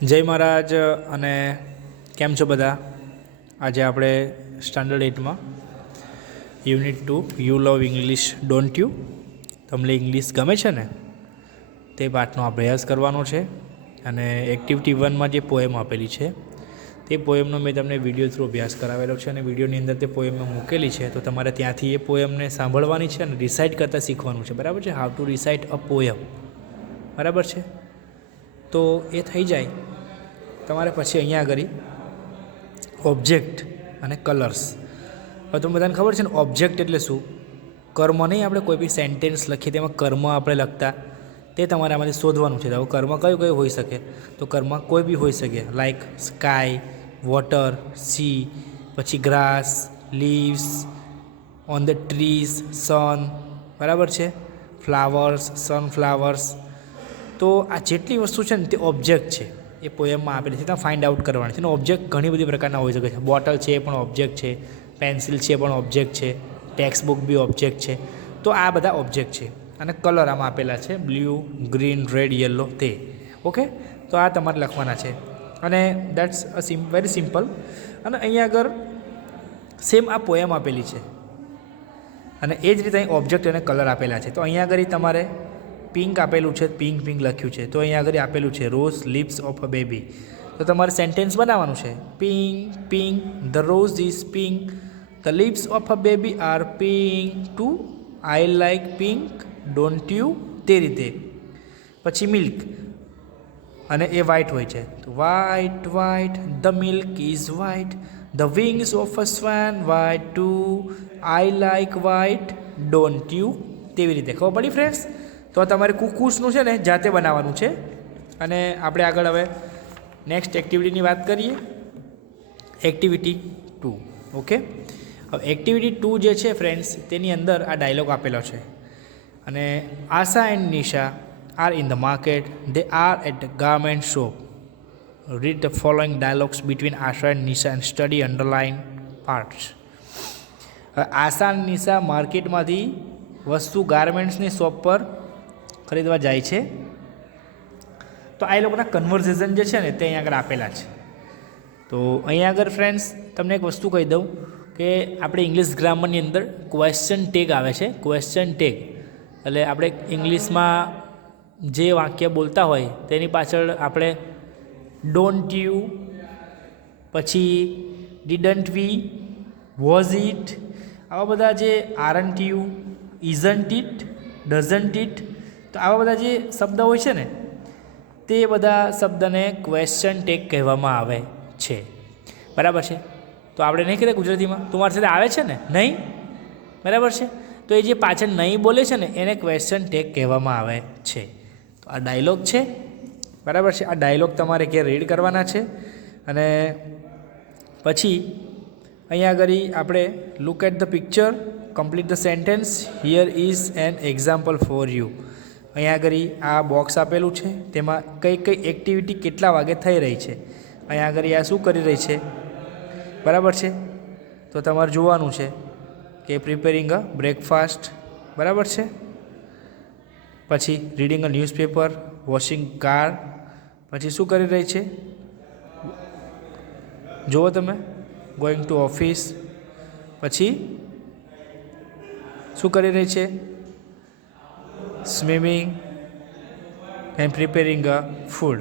જય મહારાજ અને કેમ છો બધા? આજે આપણે સ્ટાન્ડર્ડ 8માં unit 2 you love English don't you, તમને ઇંગ્લિશ ગમે છે ને, તે પાઠનો અભ્યાસ કરવાનો છે. અને એક્ટિવિટી 1માં જે પોએમ આપેલી છે તે પોએમનો મેં તમને વિડીયો થ્રુ અભ્યાસ કરાવેલો છે અને વિડીયોની અંદર તે પોએમ મેં મૂકેલી છે, તો તમારે ત્યાંથી એ પોએમને સાંભળવાની છે અને રિસાઇટ કરતાં શીખવાનું છે. બરાબર છે? How to recite a poem. બરાબર છે? તો એ થઈ જાય તમારે પછી અહીંયા આગળ ઓબ્જેક્ટ અને કલર્સ. હવે તમને બધાને ખબર છે ને ઓબ્જેક્ટ એટલે શું? કર્મ નહીં, આપણે કોઈ બી સેન્ટેન્સ લખીએ તેમાં કર્મ આપણે લખતા, તે તમારે આમાંથી શોધવાનું છે. હવે કર્મ કયું કયું હોઈ શકે? તો કર્મ કોઈ બી હોઈ શકે, લાઈક સ્કાય, વોટર, સી, પછી grass, leaves, on the trees, sun. બરાબર છે? Flowers, sunflowers. તો આ જેટલી વસ્તુ છે ને તે ઓબ્જેક્ટ છે, એ પોએમમાં આપેલી છે. ત્યાં ફાઇન્ડ આઉટ કરવાની છે. અને ઓબ્જેક્ટ ઘણી બધી પ્રકારના હોઈ શકે છે. બોટલ છે એ પણ ઓબ્જેક્ટ છે, પેન્સિલ છે એ પણ ઓબ્જેક્ટ છે, ટેક્સ્ટ બુક બી ઓબ્જેક્ટ છે. તો આ બધા ઓબ્જેક્ટ છે. અને કલર આમાં આપેલા છે, બ્લુ, ગ્રીન, રેડ, યલો, તે. ઓકે, તો આ તમારે લખવાના છે. અને દેટ્સ વેરી સિમ્પલ. અને અહીંયા આગળ સેમ આ પોએમ આપેલી છે અને એ જ રીતે અહીં ઓબ્જેક્ટ અને કલર આપેલા છે. તો અહીંયા આગળ તમારે પિંક આપેલું છે, પિંક પિંક લખ્યું છે. તો અહીંયા આગળ આપેલું છે rose lips of a baby. તો તમારે સેન્ટેન્સ બનાવવાનું છે, pink pink, the rose is pink, the lips of a baby are pink too, I like pink, don't you, તે રીતે. પછી મિલ્ક, અને એ વ્હાઇટ હોય છે, તો white white, the milk is white, the wings of a swan white too, I like white, don't you, તેવી રીતે. ખબર પડી ફ્રેન્ડ્સ? તો તમારે કુકૂસનું છે ને જાતે બનાવવાનું છે. અને આપણે આગળ હવે નેક્સ્ટ એક્ટિવિટીની વાત કરીએ, એક્ટિવિટી 2. ઓકે, હવે એક્ટિવિટી 2 જે છે ફ્રેન્ડ્સ, તેની અંદર આ ડાયલોગ આપેલો છે. અને Asha and Nisha are in the market, they are at the garment shop. Read the following dialogues between Asha and Nisha and study underline parts. Asha અને નિશા માર્કેટમાંથી વસ્તુ ગાર્મેન્ટ્સની શોપ પર ખરીદવા જાય છે. તો આ લોકોના કન્વર્ઝેશન જે છે ને તે અહીંયા આગળ આપેલા છે. તો અહીંયા આગળ ફ્રેન્ડ્સ તમને એક વસ્તુ કહી દઉં કે આપણે ઇંગ્લિશ ગ્રામરની અંદર ક્વેશ્ચન ટેગ આવે છે. ક્વેશ્ચન ટેગ એટલે આપણે ઇંગ્લિશમાં જે વાક્ય બોલતા હોય તેની પાછળ આપણે ડોન્ટ યુ, પછી ડીડન્ટ વી, વોઝ ઇટ, આવા બધા જે aren't you, isn't it, doesn't it, તો આવા બધા જે શબ્દ હોય છે ને તે બધા શબ્દને ક્વેશ્ચન ટેગ કહેવામાં આવે છે. બરાબર છે? તો આપણે નહીં કહેતા ગુજરાતીમાં, તમારી સાથે આવે છે ને નહીં? બરાબર છે? તો એ જે પાછળ નહીં બોલે છે ને એને ક્વેશ્ચન ટેગ કહેવામાં આવે છે. તો આ ડાયલોગ છે. બરાબર છે? આ ડાયલોગ તમારે ક્યાં રીડ કરવાના છે. અને પછી અહીંયા આગળ આપણે look at the picture, complete the sentence, here is an example for you. અહીંયા આગળ આ બોક્સ આપેલું છે, તેમાં કઈ કઈ એક્ટિવિટી કેટલા વાગે થઈ રહી છે. અહીંયા આગળ આ શું કરી રહી છે? બરાબર છે? તો તમારે જોવાનું છે કે પ્રિપેરિંગ અ બ્રેકફાસ્ટ. બરાબર છે? પછી reading a newspaper, washing car. પછી શું કરી રહી છે? જુઓ તમે, ગોઈંગ ટુ ઓફિસ. પછી શું કરી રહી છે? Swimming and preparing a food.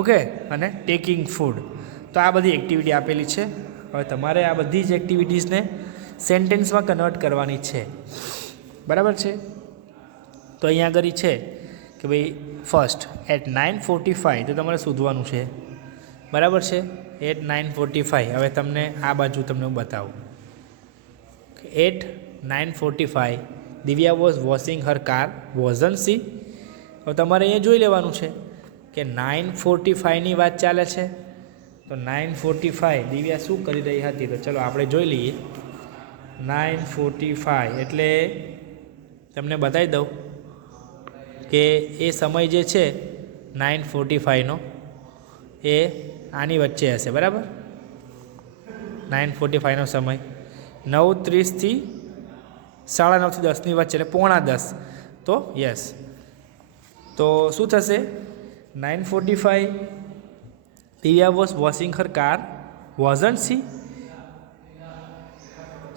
Okay, અને ટેકિંગ ફૂડ. તો આ બધી એક્ટિવિટી આપેલી છે. હવે તમારે આ બધી જ એક્ટિવિટીઝને સેન્ટેન્સમાં કન્વર્ટ કરવાની છે. બરાબર છે? તો અહીંયા આગળ છે કે ભાઈ ફર્સ્ટ એટ 9:45, તો તમારે શોધવાનું છે. બરાબર છે? એટ 9:45. હવે તમને આ બાજુ તમને હું બતાવું. At 9:45 Divya was washing her car, wasn't she. હવે તમારે અહીંયા જોઈ લેવાનું છે કે 9:45ની વાત ચાલે છે. તો 9:45 દિવ્યા શું કરી રહી હતી? તો ચલો આપણે જોઈ લઈએ. 9:45 એટલે તમને બતાવી દઉં કે એ સમય જે છે 9:45નો એ આની વચ્ચે હશે. બરાબર? 9:45નો સમય 9:30 9:30 થી 10ની વચ્ચે, એટલે 9:45. તો યસ, તો શું થશે? 9:45 Divya was washing her car. Wasn't she?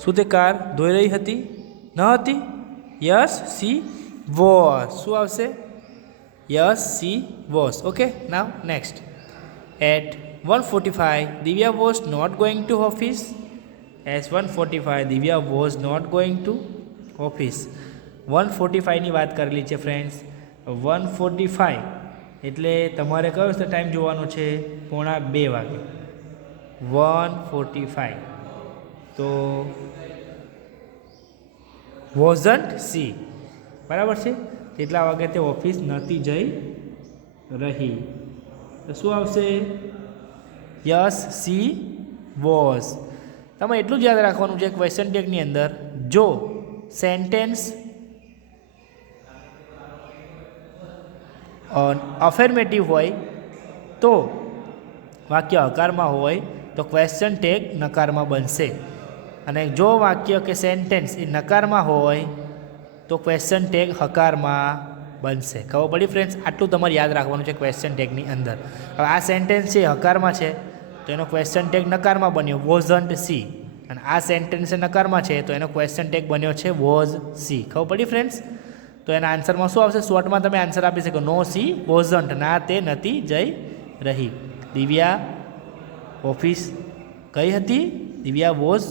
શું તે કાર ધોઈ રહી હતી? ન હતી? Yes she was. શું આવશે? Yes she was. Okay, now next. At 1:45 Divya was not going to office. As 1:45 Divya was not going to office. 1:45ની વાત કરેલી છે ફ્રેન્ડ્સ. 1:45 એટલે તમારે કયો ટાઈમ જોવાનો છે? 1:45 વાગે. 1:45 તો વોઝન્ટ સી, બરાબર છે. કેટલા વાગે તે ઓફિસ નહોતી જઈ રહી? તો શું આવશે? Yes she was. તમે એટલું જ યાદ રાખવાનું છે ક્વેશ્ચન ટેગની અંદર, જો સેન્ટેન્સ અફર્મેટિવ હોય તો વાક્ય હકારમાં હોય તો ક્વેશ્ચન ટેગ નકારમાં બનશે, અને જો વાક્ય કે સેન્ટેન્સ એ નકારમાં હોય તો ક્વેશ્ચન ટેગ હકારમાં બનશે. ખબર પડી ફ્રેન્ડ્સ? આટલું તમારે યાદ રાખવાનું છે ક્વેશ્ચન ટેગની અંદર. હવે આ સેન્ટેન્સ છે હકારમાં છે તો એનો ક્વેશ્ચન ટેગ નકારમાં બન્યો વોઝન્ટ સી, અને આ સેન્ટેન્સ નકારમાં છે તો એનો ક્વેશ્ચન ટેગ બન્યો છે વોઝ સી. ખબર પડી ફ્રેન્ડ્સ? તો એના આન્સરમાં શું આવશે? શોર્ટમાં તમે આન્સર આપી શકો, નો સી વોઝન્ટ, ના તે નથી જઈ રહી. દિવ્યા ઓફિસ કઈ હતી? Divya was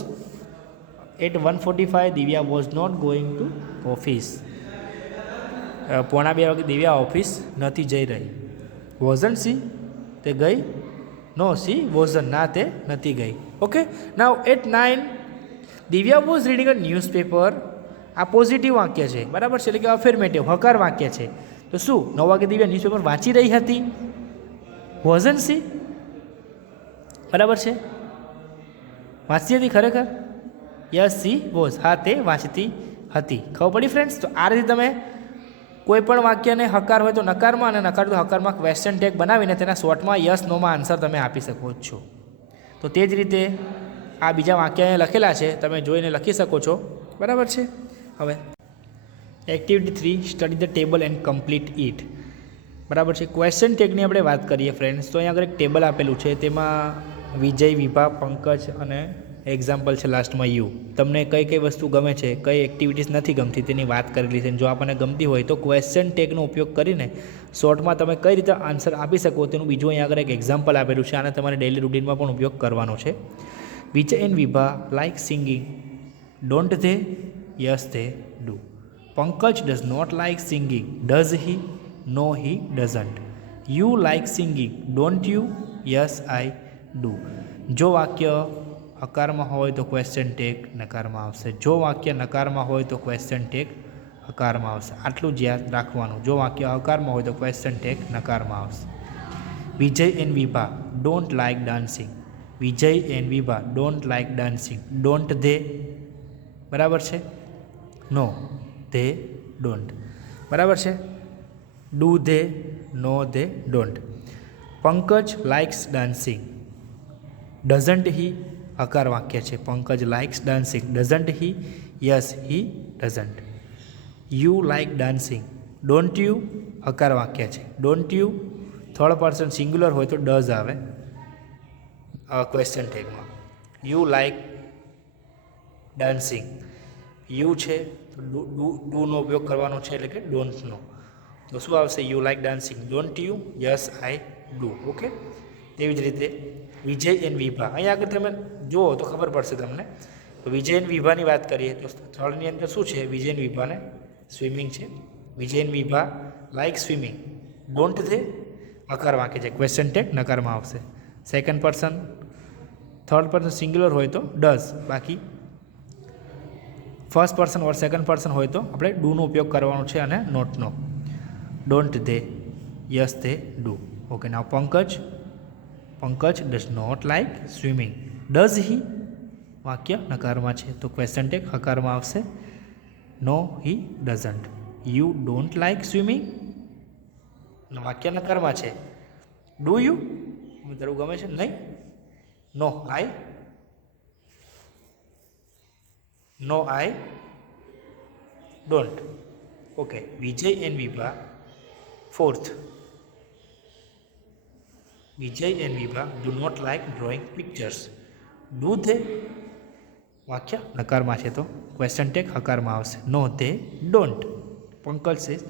at 1:45 Divya was not going to office. 1:45 વાગે દિવ્યા ઓફિસ નથી જઈ રહી. વોઝન્ટ સી, તે ગઈ? નો સી વોઝન્ટ, ના તે નથી ગઈ. Okay, now at 9 Divya was reading a newspaper. આ પોઝિટિવ વાક્ય છે, બરાબર છે, એટલે કે અફર્મેટિવ હકાર વાક્ય છે. તો શું 9 વાગે દિવ્યા ન્યૂઝપેપર વાંચી રહી હતી? વોઝન્ટ સી, બરાબર છે. વાંચતી હતી ખરેખર? યસ સી વોઝ, હા તે વાંચતી હતી. ખબર પડી ફ્રેન્ડ્સ? તો આ રીતે તમે કોઈ પણ વાક્યને હકાર હોય તો નકારમાં અને નકાર તો હકારમાં ક્વેશ્ચન ટેગ બનાવીને તેના શોર્ટમાં યસ નોમાં આન્સર તમે આપી શકો છો. તો તે જ રીતે આ બીજા વાક્ય લખેલા છે, તમે જોઈને લખી શકો છો, બરાબર છે. હવે activity 3, study the table and complete it. બરાબર છે. ક્વેશ્ચન ટેગની આપણે વાત કરીએ ફ્રેન્ડ્સ, તો અહીંયા આગળ એક ટેબલ આપેલું છે, તેમાં વિજય, વિભા, પંકજ અને એક્ઝામ્પલ છે લાસ્ટમાં યુ. તમને કઈ કઈ વસ્તુ ગમે છે, કઈ એક્ટિવિટીઝ નથી ગમતી તેની વાત કરેલી છે. જો આપણને ગમતી હોય તો ક્વેશ્ચન ટેગનો ઉપયોગ કરીને શોર્ટમાં તમે કઈ રીતે આન્સર આપી શકો તેનું બીજું અહીંયા આગળ એક એક્ઝામ્પલ આપેલું છે. આને તમારે ડેઇલી રૂટીનમાં પણ ઉપયોગ કરવાનો છે. Vijay and Vibha like singing. Don't they? Yes they do. Pankaj does not like singing. Does he? No he doesn't. You like singing. Don't you? Yes I do. જો વાક્ય હકારમાં હોય તો ક્વેશ્ચન ટેગ નકારમાં આવશે. જો વાક્ય નકારમાં હોય તો ક્વેશ્ચન ટેગ હકારમાં આવશે. આટલું જ યાદ રાખવાનું. જો વાક્ય હકારમાં હોય તો ક્વેશ્ચન ટેગ નકારમાં આવશે. Vijay and Vibha don't like dancing. Vijay and Vibha don't like dancing. Don't they? બરાબર છે. No they don't. બરાબર છે. Do they? No they don't. Pankaj likes dancing. Doesn't he? હકાર વાક્ય છે. Pankaj likes dancing. Doesn't he? Yes he doesn't. You like dancing. Don't you? હકાર વાક્ય છે. Don't you third person singular હોય તો ડઝ આવે ક્વેશ્ચન ટેગમાં. You like dancing. યુ છે તો ડુનો ઉપયોગ કરવાનો છે, એટલે કે ડોન્ટનો. તો શું આવશે? You like dancing. Don't you? Yes I do. Okay. તેવી જ રીતે વિજય એન્ડ વિભા, અહીંયા આગળ તમે જુઓ તો ખબર પડશે તમને. તો વિજય એન્ડ વિભાની વાત કરીએ તો થર્ડની અંદર શું છે? વિજય એન્ડ વિભાને સ્વિમિંગ છે. Vijay and Vibha like swimming. Don't they? હકાર વાક્ય છે, ક્વેશ્ચન ટેગ નકારમાં આવશે. Second person third person singular હોય તો ડઝ, બાકી first person or second person હોય તો આપણે ડૂનો ઉપયોગ કરવાનો છે અને નોટનો. Don't they? Yes they do. Okay. Now Pankaj does not like swimming. Does he? વાક્ય નકારમાં છે તો ક્વેશ્ચન ટેગ હકારમાં આવશે. No he doesn't. You don't like swimming. વાક્ય નકારમાં છે. Do you? તારું ગમે છે? નહીં. No I don't. Okay. Vijay and Vibha fourth. Vijay and Vibha do not like drawing pictures. Do they વાક્ય નકારમાં છે તો ક્વેશ્ચન ટેગ હકારમાં આવશે. No they don't. Pankaj says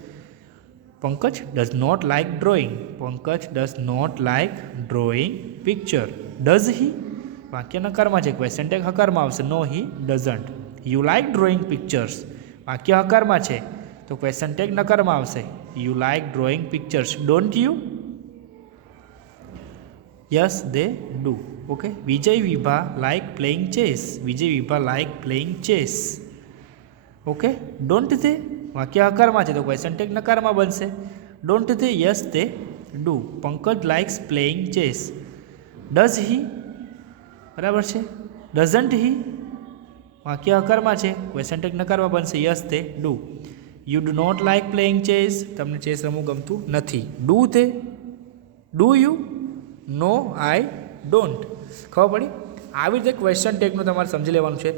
Pankaj does not like drawing. Pankaj does not like drawing picture. Does he વાક્ય નકારમાં છે, question tag હકારમાં આવશે. No he doesn't. You like drawing pictures વાક્ય હકારમાં છે તો ક્વેશ્ચન ટેગ નકારમાં આવશે. You like drawing pictures. Don't you? Yes they do. Okay. Vijay Vibha like playing chess. Vijay Vibha like playing chess. Okay. Don't they વાક્ય હકારમાં છે તો ક્વેશ્ચન ટેગ નકારમાં બનશે. Don't they? Yes they do. Pankaj likes playing chess. Does he બરાબર છે. Doesn't હી વાક્ય હકારમાં છે, ક્વેશ્ચન ટેગ નકારમાં બનશે. Yes they do. You do not like playing chess. તમને ચેસ રમવું ગમતું નથી. Do they? Do you? No I don't. ખબર પડી? આવી રીતે ક્વેશ્ચન ટેગનું તમારે સમજી લેવાનું છે.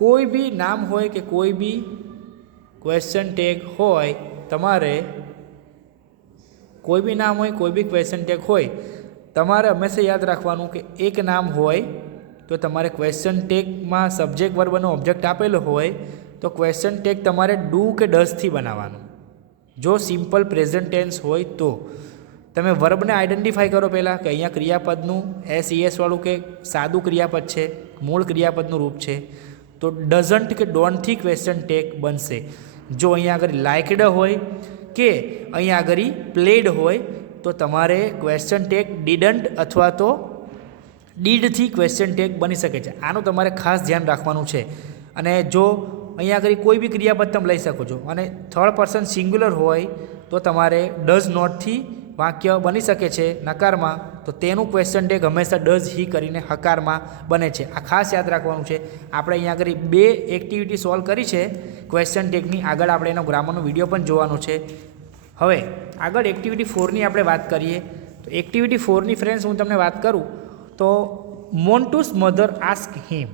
કોઈ બી નામ હોય કે કોઈ બી ક્વેશ્ચન ટેગ હોય, તમારે કોઈ બી નામ હોય, કોઈ બી ક્વેશ્ચન ટેગ હોય, તમારે હંમેશા યાદ રાખવાનું કે એક નામ હોય તો તમારે ક્વેશ્ચન ટેગમાં સબ્જેક્ટ વર્બનો ઓબ્જેક્ટ આપેલો હોય તો ક્વેશ્ચન ટેગ તમારે ડુ કે ડઝથી બનાવવાનું. જો સિમ્પલ પ્રેઝન્ટ ટેન્સ હોય તો તમે વર્બને આઈડેન્ટિફાઈ કરો પહેલાં કે અહીંયા ક્રિયાપદનું SES વાળું કે સાદું ક્રિયાપદ છે, મૂળ ક્રિયાપદનું રૂપ છે, તો ડઝન્ટ કે ડોન્ટથી ક્વેશ્ચન ટેગ બનશે. જો અહીંયા આગળ લાઇકડ હોય કે અહીંયા આગળ પ્લેડ હોય તો તમારે ક્વેશ્ચન ટેગ ડીડન્ટ અથવા તો ડીડથી ક્વેશ્ચન ટેગ બની શકે છે. આનું તમારે ખાસ ધ્યાન રાખવાનું છે. અને જો અહીંયા આગળ કોઈ બી ક્રિયાપદ તમે લઈ શકો છો અને થર્ડ પર્સન સિંગ્યુલર હોય તો તમારે ડઝ નોટથી વાક્ય બની શકે છે નકારમાં, તો તેનું ક્વેશ્ચન ટેગ હંમેશા ડઝ હી કરીને હકારમાં બને છે. આ ખાસ યાદ રાખવાનું છે. આપણે અહીંયા આગળ 2 એક્ટિવિટી સોલ્વ કરી છે ક્વેશ્ચન ટેગની. આગળ આપણે એનો ગ્રામરનો વિડીયો પણ જોવાનો છે. હવે આગળ એક્ટિવિટી 4ની આપણે વાત કરીએ તો એક્ટિવિટી 4ની ફ્રેન્ડ્સ હું તમને વાત કરું તો મોન્ટુસ મધર આસ્ક હિમ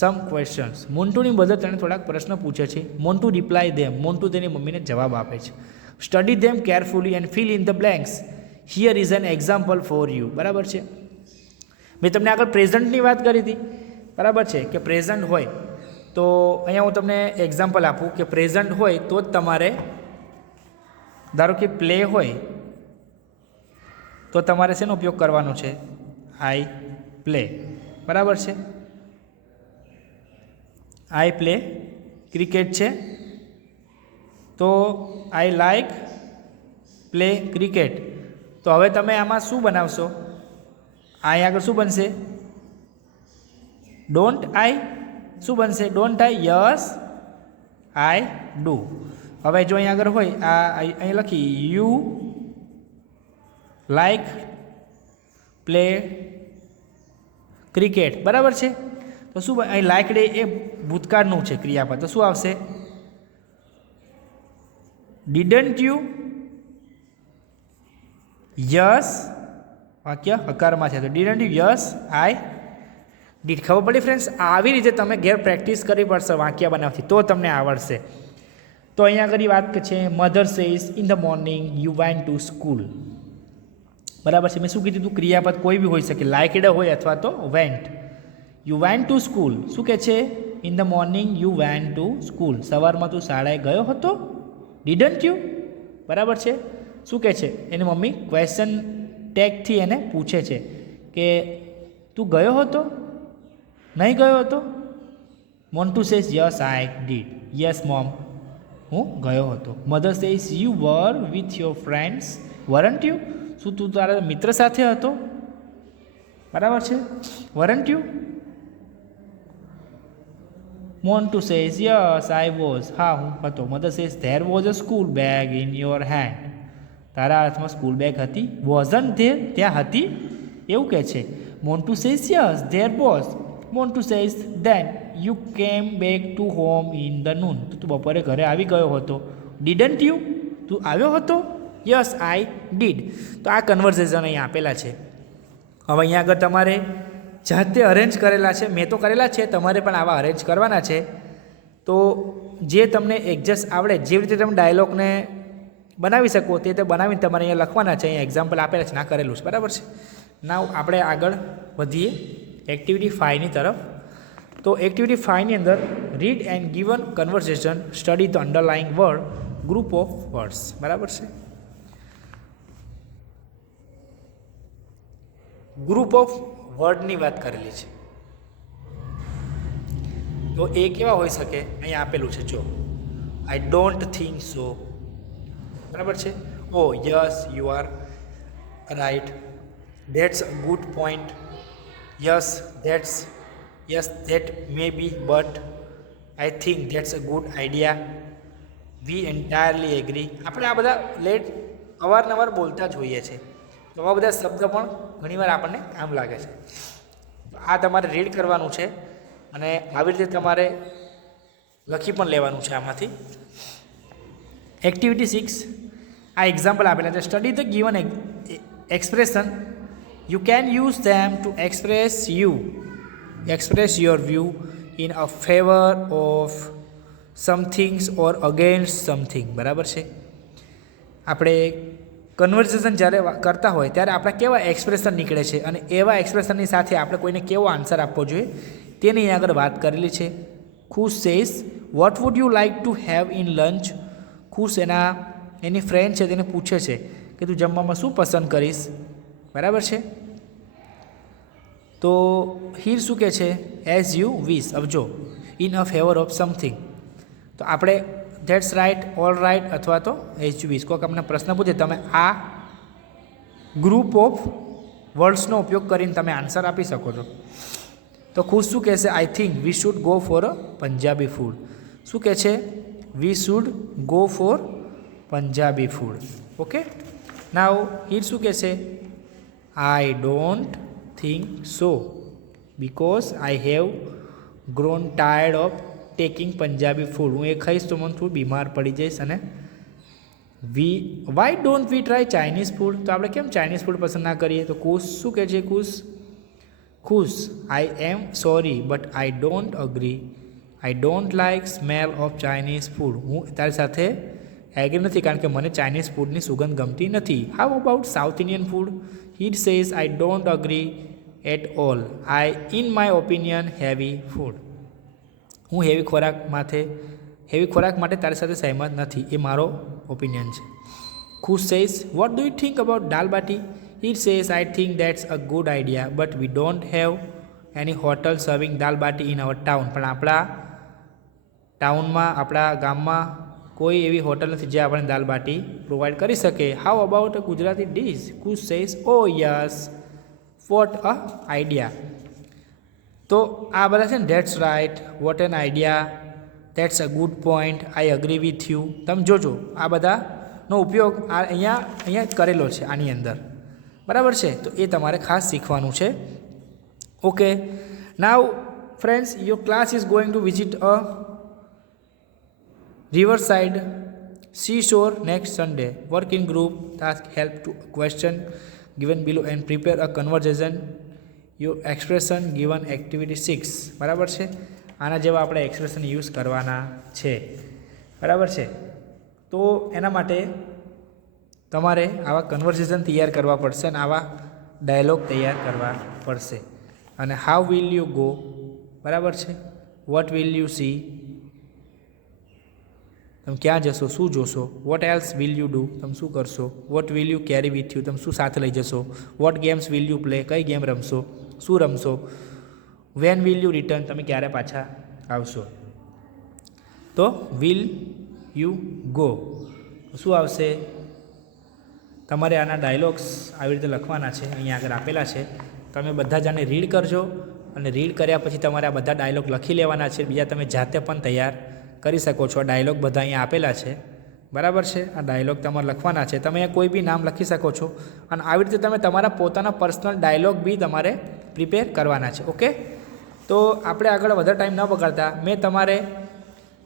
સમ ક્વેશ્ચન્સ. મોન્ટુની મધર તેને થોડાક પ્રશ્ન પૂછે છે. મોન્ટુ રિપ્લાય ધેમ. મોન્ટુ તેની મમ્મીને જવાબ આપે છે. Study them carefully and fill in the blanks. Here is an example for you. બરાબર છે. મેં તમને આગળ પ્રેઝન્ટની વાત કરી હતી. બરાબર છે કે પ્રેઝન્ટ હોય તો અહીંયા હું તમને એક્ઝામ્પલ આપું કે પ્રેઝન્ટ હોય તો જ તમારે, ધારો કે પ્લે હોય તો તમારે શેનો ઉપયોગ કરવાનો છે? I play. બરાબર છે. આઈ પ્લે ક્રિકેટ છે તો આઈ લાઈક પ્લે ક્રિકેટ. તો હવે તમે આમાં શું બનાવશો? આઈ આગળ શું બનશે? ડોન્ટ આઈ. શું બનશે? Don't I? Yes I do. હવે જો અહીંયા આગળ હોય આ અહીં લખી યુ લાઈક પ્લે ક્રિકેટ. બરાબર છે. તો શું અહીં લાઈકડ એ ભૂતકાળનું છે ક્રિયાપદ, તો શું આવશે? Didn't you? યસ વાક્ય હકારમાં છે તો didn't you? Yes I did. ખબર પડી ફ્રેન્ડ્સ? આવી રીતે તમે ઘેર પ્રેક્ટિસ કરવી પડશે વાક્ય બનાવતી, તો તમને આવડશે. તો અહીંયા આગળ વાત છે mother says in the morning you went to school. બરાબર છે. મેં શું કીધું હતું? ક્રિયાપદ કોઈ બી હોઈ શકે, લાઇકડ હોય અથવા તો vent. You went to school. શું કહે છે? In the morning you went to school. સવારમાં તું શાળાએ ગયો હતો. Didn't you? બરાબર છે. શું કહે છે? એની મમ્મી ક્વેશ્ચન ટેગથી એને પૂછે છે કે તું ગયો હતો? નહીં ગયો હતો? Montu says yes I did. Yes mom હું ગયો હતો. Mother says you were with your friends weren't you? શું તું તારા મિત્ર સાથે હતો? બરાબર છે. Weren't you? Montu says yes I was. હા હું હતો. Mother says there was a school bag in your hand. તારા હાથમાં સ્કૂલ બેગ હતી. Wasn't there? ત્યાં હતી એવું કહે છે. Montu says yes there was. Montu says then you કેમ back to home in the noon. તું બપોરે ઘરે આવી ગયો હતો. Didn't you? તું આવ્યો હતો? Yes I did. તો આ કન્વર્ઝેશન અહીં આપેલા છે. હવે અહીંયા આગળ તમારે જાતે અરેન્જ કરેલા છે. મેં તો કરેલા છે, તમારે પણ આવા અરેન્જ કરવાના છે. તો જે તમને એડજસ્ટ આવડે, જેવી રીતે તમે ડાયલોગને બનાવી શકો તે બનાવીને તમારે અહીંયા લખવાના છે. અહીંયા એક્ઝામ્પલ આપેલા છે, ના કરેલું છે. બરાબર છે. નાવ આપણે આગળ વધીએ એક્ટિવિટી 5ની તરફ. તો એક્ટિવિટી 5ની અંદર read and given conversation, study the underlining word, group of words. બરાબર છે. ગ્રુપ ઓફ વર્ડની વાત કરેલી છે. તો એ કેવા હોઈ શકે? અહીંયા આપેલું છે જો, આઈ ડોન્ટ થિંક સો. બરાબર છે. Oh yes you are right, that's a good point, yes that may be but I think that's a good idea, we entirely agree. આપણે આ બધા અવારનવાર બોલતા જ હોઈએ છીએ. તો આવા બધા શબ્દ પણ ઘણીવાર આપણને કામ લાગે છે. તો આ તમારે રીડ કરવાનું છે અને આવી રીતે તમારે લખી પણ લેવાનું છે આમાંથી. એક્ટિવિટી 6, આ એક્ઝામ્પલ આપેલા છે. Study the given expression, you can use them to express your view in a favour of somethings or against something. બરાબર છે. આપણે કન્વર્ઝેશન જ્યારે કરતા હોય ત્યારે આપણા કેવા એક્સપ્રેશન નીકળે છે અને એવા એક્સપ્રેશનની સાથે આપણે કોઈને કેવો આન્સર આપવો જોઈએ તેની અહીં આગળ વાત કરેલી છે. Khush says what would you like to have in lunch. ખુશ એની ફ્રેન્ડ છે તેને પૂછે છે કે તું જમવામાં શું પસંદ કરીશ. બરાબર છે. તો હીર શું કહે છે? As you wish. હવે જો in a favour of something, તો આપણે ધેટ્સ રાઇટ, ઓલ રાઇટ અથવા તો એઝ યુ વિશ. કોઈક આપણે પ્રશ્ન પૂછે, તમે આ ગ્રુપ ઓફ વર્ડ્સનો ઉપયોગ કરીને તમે આન્સર આપી શકો છો. તો ખુશ શું કહેશે? I think we should go for a Punjabi food. શું કહે છે? We should go for Punjabi food. Okay. Now Heer શું કહેશે? I don't think so because I have grown tired of taking Punjabi food. હું એ ખાઈશ તો મને થોડું બીમાર પડી જઈશ. અને why don't we try Chinese food. તો આપણે કેમ ચાઇનીઝ ફૂડ પસંદ ના કરીએ? તો ખુશ શું કહે છે? Khush I am sorry but I don't agree, I don't like smell of Chinese food. હું તારી સાથે એગ્રી નથી કારણ કે મને ચાઇનીઝ ફૂડની સુગંધ ગમતી નથી. How about South Indian food? Heer says I don't agree at all, I in my opinion heavy food. હું હેવી ખોરાક માટે તારી સાથે સહેમત નથી, એ મારો ઓપિનિયન છે. Khush says what do you think about dal baati. Heer says I think that's a good idea but we don't have any hotel serving dal baati in our town. પણ આપણા ટાઉનમાં, આપણા ગામમાં કોઈ એવી હોટલ નથી જે આપણને દાલ બાટી પ્રોવાઈડ કરી શકે. How about a Gujarati dish. Khush says oh yes what a idea. તો આ બધા છે ને that's right, what an idea, that's a good point, I agree with you. તમે જોજો આ બધાનો ઉપયોગ અહીંયા કરેલો છે આની અંદર. બરાબર છે. તો એ તમારે ખાસ શીખવાનું છે. Okay. Now friends, your class is going to visit a riverside seashore next Sunday. Work in group, task, help to question given below and prepare a conversation. Your expression given activity 6. બરાબર છે. આના જેવા આપણે expression use કરવાના છે. બરાબર છે. તો એના માટે તમારે આવા કન્વર્સેશન તૈયાર કરવા પડશે અને આવા ડાયલોગ તૈયાર કરવા પડશે. અને હાઉ વિલ યુ ગો. બરાબર છે. What will you see. તમે ક્યાં જશો, શું જોશો. What else will you do. તમે શું કરશો. What will you carry with you. તમે શું સાથે લઈ જશો. What games will you play. કઈ ગેમ રમશો, શું રમશો. When will you return. તમે ક્યારે પાછા આવશો. તો વિલ યુ ગો શું આવશે? તમારે આના ડાયલોગ્સ આવી રીતે લખવાના છે, અહીંયા આગળ આપેલા છે. તમે બધા જ આને રીડ કરજો અને રીડ કર્યા પછી તમારે આ બધા ડાયલોગ લખી લેવાના છે. બીજા તમે જાતે પણ તૈયાર કરી શકો છો. ડાયલોગ બધા અહીંયા આપેલા છે. બરાબર છે. આ ડાયલોગ તમારે લખવાના છે. તમે કોઈ બી નામ લખી શકો છો અને આવી રીતે તમે તમારા પોતાના પર્સનલ ડાયલોગ બી તમારે પ્રિપેર કરવાના છે. ઓકે. તો આપણે આગળ વધારે ટાઈમ ન બગાડતા મેં તમારે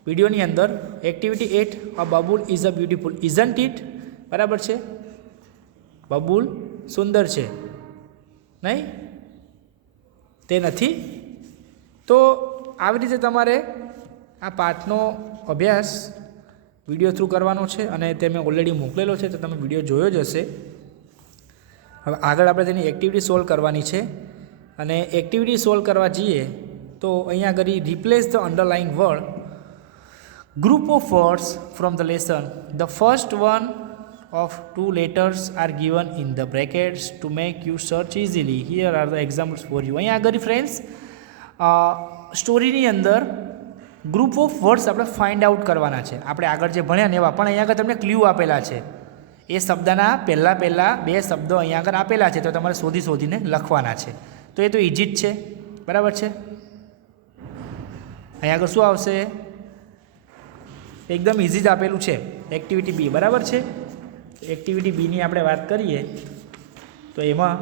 વિડીયોની અંદર activity 8 a babul is a beautiful isn't it. બરાબર છે. બબુલ સુંદર છે નહીં, તે નથી. તો આવી રીતે તમારે આ પાઠનો અભ્યાસ વિડીયો થ્રુ કરવાનો છે અને તે મેં ઓલરેડી મોકલેલો છે, તો તમે વિડીયો જોયો જ હશે. હવે આગળ આપણે તેની એક્ટિવિટી સોલ્વ કરવાની છે અને એક્ટિવિટી સોલ્વ કરવા જઈએ તો અહીંયા આગળ replace the underlining word group of words from the lesson. The first one of 2 letters are given in the brackets to make you search easily. Here are the examples for you. અહીંયા આગળ friends સ્ટોરીની અંદર group of words આપણે find out કરવાના છે. આપણે આગળ જે ભણ્યા ને એવા પણ અહીંયા આગળ તમને ક્લ્યુ આપેલા છે. એ શબ્દના પહેલાં 2 શબ્દો અહીંયા આગળ આપેલા છે, તો તમારે શોધીને લખવાના છે. તો એ તો ઇઝી જ છે, બરાબર છે. અહીંયા આગળ શું આવશે? એકદમ ઇઝી જ આપેલું છે, એક્ટિવિટી બી, બરાબર છે. એક્ટિવિટી બીની આપણે વાત કરીએ તો એમાં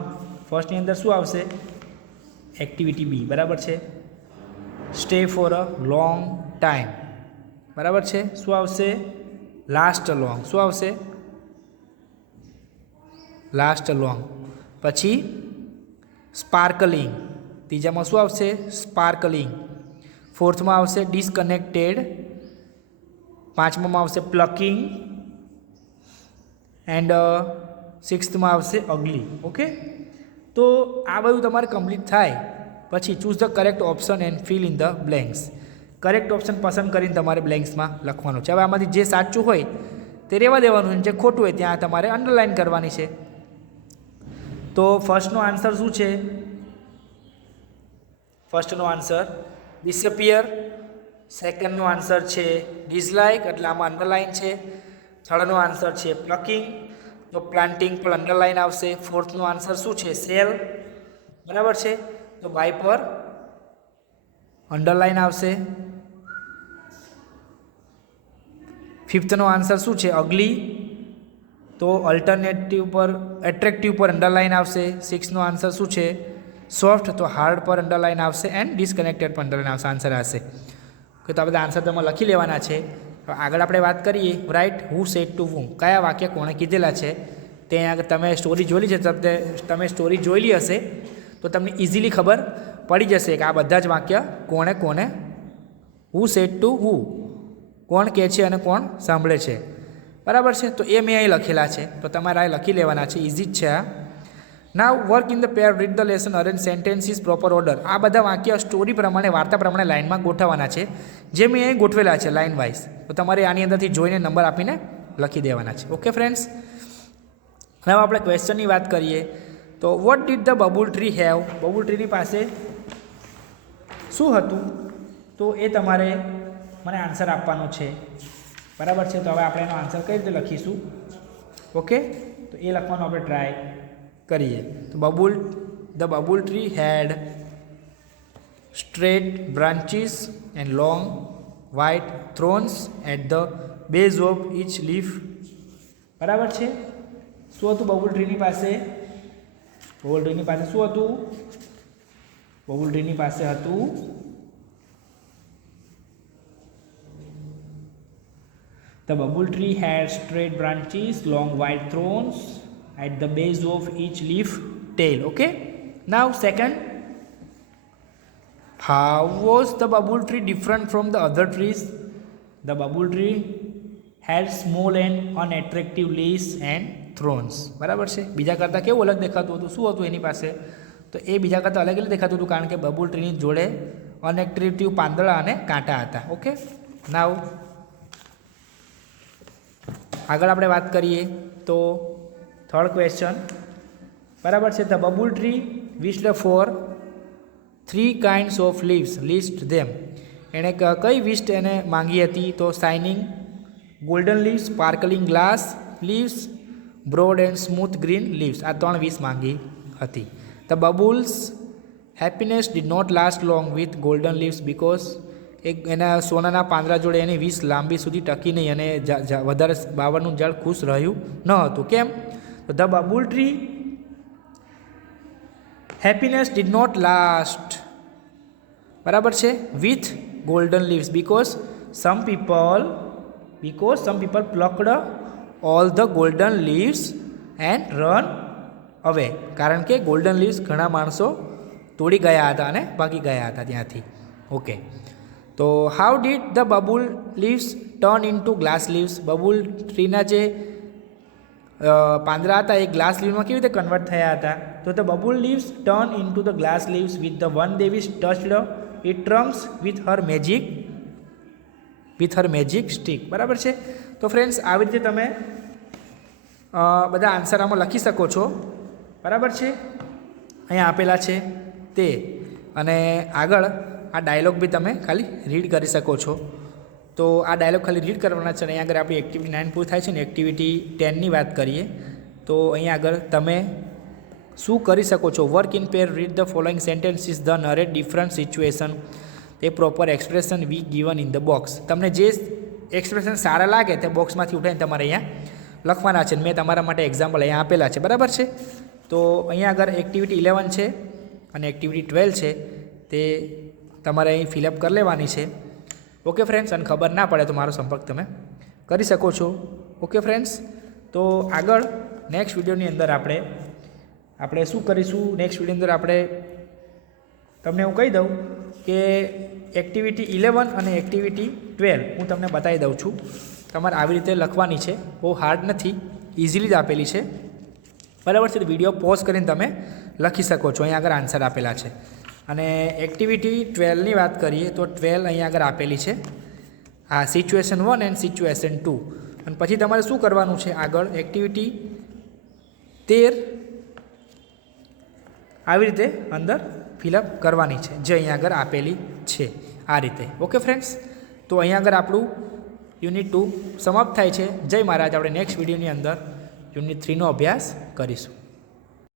ફર્સ્ટની અંદર શું આવશે? એક્ટિવિટી બી, બરાબર છે. Stay for a long time, બરાબર છે. શું આવશે? Last long. શું આવશે? Last long. પછી સ્પાર્કલિંગ, ત્રીજામાં શું આવશે? સ્પાર્કલિંગ. ફોર્થમાં આવશે ડિસ્કનેક્ટેડ. પાંચમામાં આવશે પ્લકિંગ એન્ડ સિક્સ્થમાં આવશે અગલી. ઓકે, તો આ બધું તમારે કમ્પ્લીટ થાય પછી choose the correct option and fill in the blanks. Correct option પસંદ કરીને તમારે બ્લેન્ક્સમાં લખવાનું છે. હવે આમાંથી જે સાચું હોય તે રહેવા દેવાનું છે, જે ખોટું હોય ત્યાં તમારે અંડરલાઇન કરવાની છે. તો ફર્સ્ટનો આન્સર શું છે? ફર્સ્ટનો આન્સર ડિસઅપિયર. સેકન્ડનો આન્સર છે ડિસલાઇક, એટલે આમાં અંડરલાઇન છે. થર્ડનો આન્સર છે પ્લકિંગ, તો પ્લાન્ટિંગ પર અંડરલાઇન આવશે. ફોર્થનો આન્સર શું છે? સેલ, બરાબર છે. તો બાય પર અંડરલાઇન આવશે. ફિફ્થનો આન્સર શું છે? અગલી, તો અલ્ટરનેટિવ પર એટ્રેક્ટિવ પર અંડરલાઇન આવશે. સિક્સનો આન્સર શું છે? સોફ્ટ, તો હાર્ડ પર અંડરલાઇન આવશે. એન્ડ ડિસ્કનેક્ટેડ પર અંડરલાઇન આવશે. આન્સર આવશે. તો આ બધા આન્સર તમે લખી લેવાના છે. આગળ આપણે વાત કરીએ, રાઇટ હુ સેડ ટુ હુમ, કયા વાક્ય કોણે કીધેલા છે. ત્યાં આગળ તમે સ્ટોરી જોઈ છે, તમે સ્ટોરી જોયેલી હશે તો તમને ઇઝીલી ખબર પડી જશે કે આ બધા જ વાક્ય કોણે હુ સેડ ટુ હુ, કોણ કહે છે અને કોણ સાંભળે છે, બરાબર છે. તો એ મેં અહીં લખેલા છે, તો તમારે આ લખી લેવાના છે. ઇઝી જ છે આ. Now work in the pair, read the lesson, arrange sentences proper order. આ બધા વાક્ય સ્ટોરી પ્રમાણે, વાર્તા પ્રમાણે લાઇનમાં ગોઠવવાના છે, જે મેં અહીં ગોઠવેલા છે લાઇન વાઇઝ. તો તમારે આની અંદરથી જોઈને નંબર આપીને લખી દેવાના છે. ઓકે ફ્રેન્ડ્સ, હવે આપણે ક્વેશ્ચનની વાત કરીએ તો what did the babul tree have. Babul ટ્રીની પાસે શું હતું? તો એ તમારે મને આન્સર આપવાનો છે, બરાબર છે. તો હવે આપણે એનો આન્સર કઈ રીતે લખીશું? ઓકે, તો એ લખવાનો આપણે ટ્રાય કરીએ. તો the babul tree had straight branches and long white thorns at the base of each leaf, બરાબર છે. શું હતું બબુલ ટ્રીની પાસે? બબુલ ટ્રીની પાસે શું હતું? બબુલ ટ્રીની પાસે હતું the bubble tree had straight branches, long white thorns at the base of each leaf tail. Okay, now second, how was the bubble tree different from the other trees? The bubble tree had small and unattractive leaves and thorns, બરાબર છે. બીજા કરતાં કેવું અલગ દેખાતું હતું? શું હતું એની પાસે? તો એ બીજા કરતાં અલગ એટલે દેખાતું હતું કારણ કે બબુલ ટ્રીની જોડે અનએટ્રેક્ટિવ પાંદડા અને કાંટા હતા. ઓકે, નાવ આગળ આપણે વાત કરીએ તો થર્ડ ક્વેશ્ચન, બરાબર છે. The babul tree wished for 3 kinds of leaves, list them. એણે કઈ વિસ્ટ એને માંગી હતી? તો shining golden leaves, sparkling glass leaves, broad and smooth green leaves. આ 3 વિશ માંગી હતી. The babul's happiness did not last long with golden leaves because એના સોનાના પાંદડા જોડે એની વીસ લાંબી સુધી ટકી નહીં અને વધારે બાવળનું ઝાડ ખુશ રહ્યું ન હતું. કેમ? તો the babul tree happiness did not last, બરાબર છે, with golden leaves because some people plucked all the golden leaves and ran away. કારણ કે ગોલ્ડન લીવ્સ ઘણા માણસો તોડી ગયા હતા અને ભાગી ગયા હતા ત્યાંથી. ઓકે, તો how did the babul leaves turn into glass leaves. Babul ટ્રીના જે પાંદડા હતા એ ગ્લાસ લીવ્સમાં કેવી રીતે કન્વર્ટ થયા હતા? તો the babul leaves turn into the glass leaves with the one દેવીસ ટચડ ઇટ ટ્રમ્સ વિથ હર મેજિક સ્ટિક. બરાબર છે. તો ફ્રેન્ડ્સ આવી રીતે તમે બધા આન્સર આમાં લખી શકો છો. બરાબર છે. અહીંયા આપેલા છે તે, અને આગળ આ ડાયલોગ બી તમે ખાલી રીડ કરી શકો છો. તો આ ડાયલોગ ખાલી રીડ કરવાના છે. અને અહીંયા આગળ આપણી એક્ટિવિટી 9 પૂરી થાય છે ને એક્ટિવિટી 10ની વાત કરીએ તો અહીંયા આગળ તમે શું કરી શકો છો? Work in pair, read the following sentences, the narrate different situation, તે proper expression we given in the box. તમને જે એક્સપ્રેશન સારા લાગે તે બોક્સમાંથી ઉઠાવીને તમારે અહીંયા લખવાના છે. મેં તમારા માટે એક્ઝામ્પલ અહીંયા આપેલા છે. બરાબર છે. તો અહીંયા આગળ એક્ટિવિટી 11 છે અને એક્ટિવિટી 12 છે, તે તમારે અહીં ફિલઅપ કરી લેવાની છે. Okay friends. અને ખબર ના પડે તો મારો સંપર્ક તમે કરી શકો છો. Okay friends. તો આગળ નેક્સ્ટ વિડીયોની અંદર આપણે શું કરીશું? નેક્સ્ટ વિડીયોની અંદર આપણે તમને હું કહી દઉં કે એક્ટિવિટી 11 અને એક્ટિવિટી 12 હું તમને બતાવી દઉં છું. તમારે આવી રીતે લખવાની છે. બહુ હાર્ડ નથી, ઇઝીલી જ આપેલી છે. બરાબર છે. તો વિડીયો પોઝ કરીને તમે લખી શકો છો. અહીંયા આગળ આન્સર આપેલા છે. અને એક્ટિવિટી 12ની વાત કરીએ તો 12 અહીંયા આગળ આપેલી છે. આ સિચ્યુએશન 1 એન્ડ સિચ્યુએશન 2. અને પછી તમારે શું કરવાનું છે? આગળ એક્ટિવિટી 13 આવી રીતે અંદર ફિલઅપ કરવાની છે, જે અહીંયા આગળ આપેલી છે આ રીતે. Okay friends. તો અહીંયા આગળ આપણું યુનિટ 2 સમાપ્ત થાય છે. જય મહારાજ. આપણે નેક્સ્ટ વિડીયોની અંદર યુનિટ 3નો અભ્યાસ કરીશું.